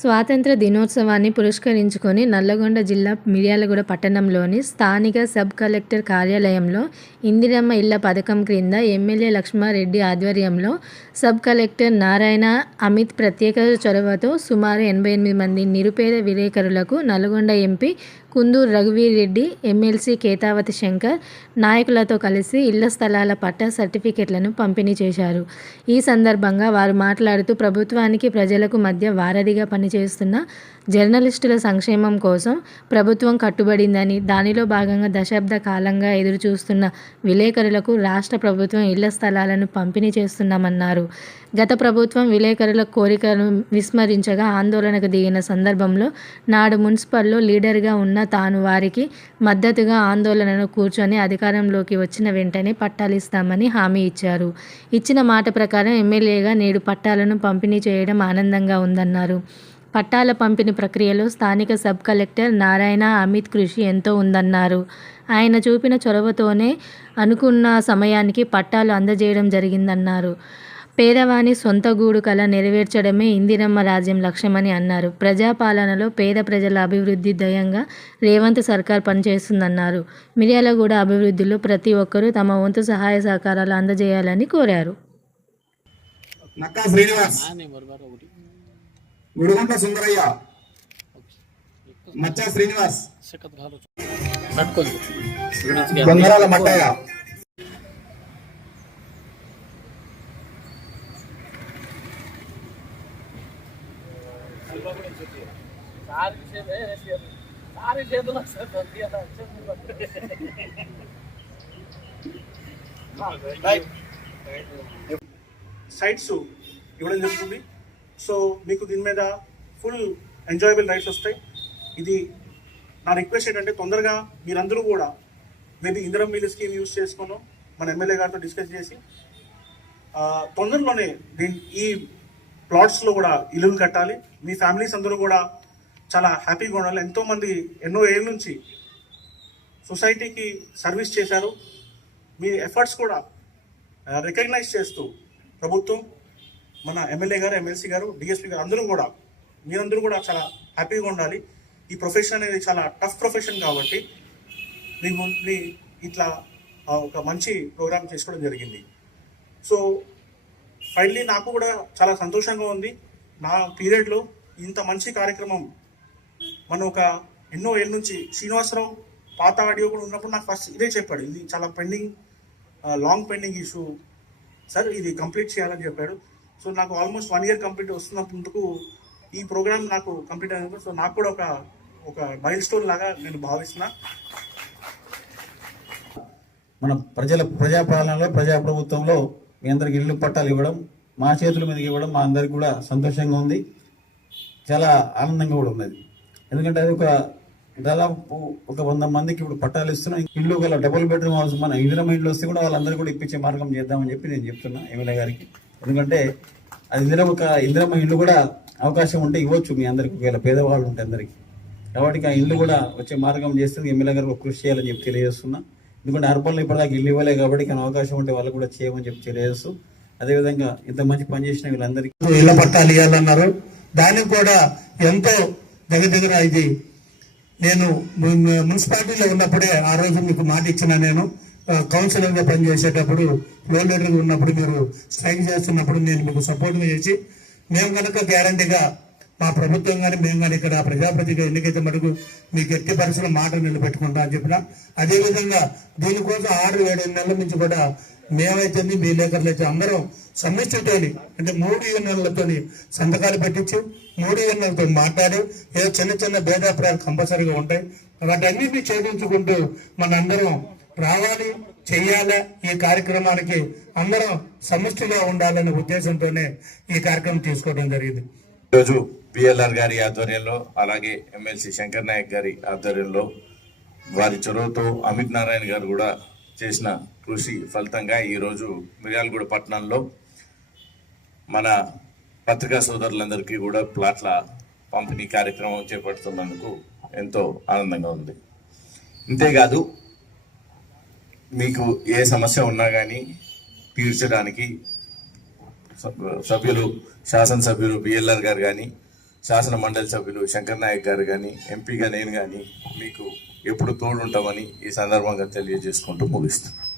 స్వాతంత్ర దినోత్సవాన్ని పురస్కరించుకొని నల్లగొండ జిల్లా మిర్యాలగూడ పట్టణంలోని స్థానిక సబ్ కలెక్టర్ కార్యాలయంలో ఇందిరమ్మ ఇళ్ల పథకం క్రింద ఎమ్మెల్యే లక్ష్మారెడ్డి ఆధ్వర్యంలో సబ్ కలెక్టర్ నారాయణ అమిత్ ప్రత్యేక చొరవతో సుమారు 88 మంది నిరుపేద విలేకరులకు నల్గొండ ఎంపీ కుందూరు రఘువీర్ రెడ్డి, ఎమ్మెల్సీ కేతావతి శంకర్ నాయకులతో కలిసి ఇళ్ల స్థలాల పట్టా సర్టిఫికెట్లను పంపిణీ చేశారు. ఈ సందర్భంగా వారు మాట్లాడుతూ ప్రభుత్వానికి ప్రజలకు మధ్య వారధిగా పనిచేస్తున్న జర్నలిస్టుల సంక్షేమం కోసం ప్రభుత్వం కట్టుబడిందని, దానిలో భాగంగా దశాబ్ద కాలంగా ఎదురుచూస్తున్న విలేకరులకు రాష్ట్ర ప్రభుత్వం ఇళ్ల స్థలాలను పంపిణీ చేస్తున్నామన్నారు. గత ప్రభుత్వం విలేకరుల కోరికను విస్మరించగా ఆందోళనకు దిగిన సందర్భంలో నాడు మున్సిపల్లో లీడర్గా ఉన్న తాను వారికి మద్దతుగా ఆందోళనను కూర్చొని అధికారంలోకి వచ్చిన వెంటనే పట్టాలిస్తామని హామీ ఇచ్చారు. ఇచ్చిన మాట ప్రకారం ఎమ్మెల్యేగా నేడు పట్టాలను పంపిణీ చేయడం ఆనందంగా ఉందన్నారు. పట్టాల పంపిణీ ప్రక్రియలో స్థానిక సబ్ కలెక్టర్ నారాయణ అమిత్ కృషి ఎంతో ఉందన్నారు. ఆయన చూపిన చొరవతోనే అనుకున్న సమయానికి పట్టాలు అందజేయడం జరిగిందన్నారు. పేదవాని సొంత గూడు కల నెరవేర్చడమే ఇందిరమ్మ రాజ్యం లక్ష్యమని అన్నారు. ప్రజాపాలనలో పేద ప్రజల అభివృద్ధి ధ్యేయంగా రేవంత్ సర్కార్ పనిచేస్తుందన్నారు. మిర్యాలగూడ అభివృద్ధిలో ప్రతి ఒక్కరూ తమ వంతు సహాయ సహకారాలు అందజేయాలని కోరారు. గుడిగుంట సుందరయ్య, మచ్చా శ్రీనివాస్, బొంగరాల మట్టయ్య, సైట్స్ ఇవ్వడం జరుగుతుంది. సో మీకు దీని మీద ఫుల్ ఎంజాయబుల్ రైట్స్ వస్తాయి. ఇది నా రిక్వెస్ట్ ఏంటంటే తొందరగా మీరందరూ కూడా మేబీ ఇందిరమ్మ ఇల్లు స్కీమ్ యూజ్ చేసుకుని మన ఎమ్మెల్యే గారితో డిస్కస్ చేసి తొందరలోనే ఈ ప్లాట్స్లో కూడా ఇల్లులు కట్టాలి. మీ ఫ్యామిలీస్ అందరూ కూడా చాలా హ్యాపీగా ఉండాలి. ఎంతోమంది ఎన్నో ఏళ్ళ నుంచి సొసైటీకి సర్వీస్ చేశారు. మీ ఎఫర్ట్స్ కూడా రికగ్నైజ్ చేస్తూ ప్రభుత్వం, మన ఎమ్మెల్యే గారు, ఎమ్మెల్సీ గారు, డిఎస్పీ గారు మీరందరూ కూడా చాలా హ్యాపీగా ఉండాలి. ఈ ప్రొఫెషన్ అనేది చాలా టఫ్ ప్రొఫెషన్ కాబట్టి మీ ఇట్లా ఒక మంచి ప్రోగ్రామ్ చేసుకోవడం జరిగింది. సో ఫైనలీ నాకు కూడా చాలా సంతోషంగా ఉంది. నా పీరియడ్లో ఇంత మంచి కార్యక్రమం మనం ఎన్నో ఏళ్ళ నుంచి శ్రీనివాసరావు పాత ఆడియో కూడా ఉన్నప్పుడు నాకు ఫస్ట్ ఇదే చెప్పాడు, ఇది చాలా లాంగ్ పెండింగ్ ఇష్యూ సార్, ఇది కంప్లీట్ చేయాలని చెప్పాడు. సో నాకు ఆల్మోస్ట్ 1 ఇయర్ కంప్లీట్ వస్తున్నందుకు ఈ ప్రోగ్రామ్ నాకు కంప్లీట్ అయినందుకు సో నాకు కూడా ఒక మైల్ స్టోన్ లాగా నేను భావిస్తున్నా. మన ప్రజాపాలనలో, ప్రజాప్రభుత్వంలో మీ అందరికి ఇల్లు పట్టాలు ఇవ్వడం, మా చేతుల మీదకి ఇవ్వడం మా అందరికి కూడా సంతోషంగా ఉంది, చాలా ఆనందంగా కూడా ఉన్నది. ఎందుకంటే అది దాదాపు 100 మందికి ఇప్పుడు పట్టాలు ఇస్తున్నాం. ఇల్లు గల డబుల్ బెడ్రూమ్ హౌస్ మన ఇందిరమ్మ ఇల్లు వస్తే కూడా వాళ్ళందరూ కూడా ఇప్పించే మార్గం చేద్దామని చెప్పి నేను చెప్తున్నా ఎమ్మెల్యే గారికి. ఎందుకంటే అది ఇందిరమ్మ ఇల్లు కూడా అవకాశం ఉంటే ఇవ్వచ్చు మీ అందరికి, ఒకవేళ పేదవాళ్ళు ఉంటే అందరికి. కాబట్టి ఆ ఇల్లు కూడా వచ్చే మార్గం చేస్తే ఎమ్మెల్యే గారు కృషి చేయాలని చెప్పి తెలియజేస్తున్నా. ఎందుకంటే అర్బన్లో ఇప్పటిదాకా ఇల్లు ఇవ్వలే కాబట్టి కానీ అవకాశం ఉంటే వాళ్ళు కూడా చేయమని చెప్పి తెలియజేస్తూ, అదేవిధంగా ఇంత మంచి పని చేసిన వీళ్ళందరికీ ఇళ్ల పట్టాలు ఇవ్వాలన్నారు. దానికి కూడా ఎంతో దగ్గర ఇది నేను మున్సిపాలిటీలో ఉన్నప్పుడే ఆ రోజు మీకు మాట ఇచ్చిన, నేను కౌన్సిలర్గా పనిచేసేటప్పుడు, ఫ్లోర్ లీడర్గా ఉన్నప్పుడు, మీరు స్ట్రైక్ చేస్తున్నప్పుడు నేను మీకు సపోర్ట్గా చేసి మేము కనుక గ్యారంటీగా మా ప్రభుత్వం కానీ మేము కానీ ఇక్కడ ప్రజాప్రతిగా ఎన్నికైతే మటుకు మీకు ఎట్టి పరిస్థితుల్లో మాట నిలబెట్టుకుంటాం అని చెప్పిన. అదేవిధంగా దీనికోసం 6-7 నెలల నుంచి కూడా మేమైతే మీ విలేకరులు అయితే అందరం సమిష్టితోని, అంటే 3 యూనియన్లతో సంతకాలు పెట్టించి 3 యూనియన్లతో మాట్లాడి ఏదో చిన్న భేదాభిప్రాయాలు కంపల్సరీగా ఉంటాయి. వాటి అన్నింటినీ ఛేదించుకుంటూ మనందరం రావాలి, చెయ్యాలి. ఈ కార్యక్రమానికి అందరం సమిష్టిగా ఉండాలనే ఉద్దేశంతోనే ఈ కార్యక్రమం తీసుకోవడం జరిగింది. ఈరోజు పిఎల్ఆర్ గారి ఆధ్వర్యంలో, అలాగే ఎమ్మెల్సీ శంకర్ నాయక్ గారి ఆధ్వర్యంలో, వారి చొరవతో అమిత్ నారాయణ గారు కూడా చేసిన కృషి ఫలితంగా ఈరోజు మిర్యాలగూడ పట్టణంలో మన పత్రికా సోదరులందరికీ కూడా ప్లాట్ల పంపిణీ కార్యక్రమం చేపడుతున్నందుకు ఎంతో ఆనందంగా ఉంది. ఇంతేకాదు మీకు ఏ సమస్య ఉన్నా కానీ తీర్చడానికి సభ్యులు, శాసనసభ్యులు బిఎల్ఆర్ గారు కానీ, శాసన మండలి సభ్యులు శంకర్ నాయక్ గారు కానీ ఎంపీగా నేను కానీ మీకు ఎప్పుడు తోడుంటామని ఈ సందర్భంగా తెలియజేసుకుంటూ ముగిస్తున్నాను.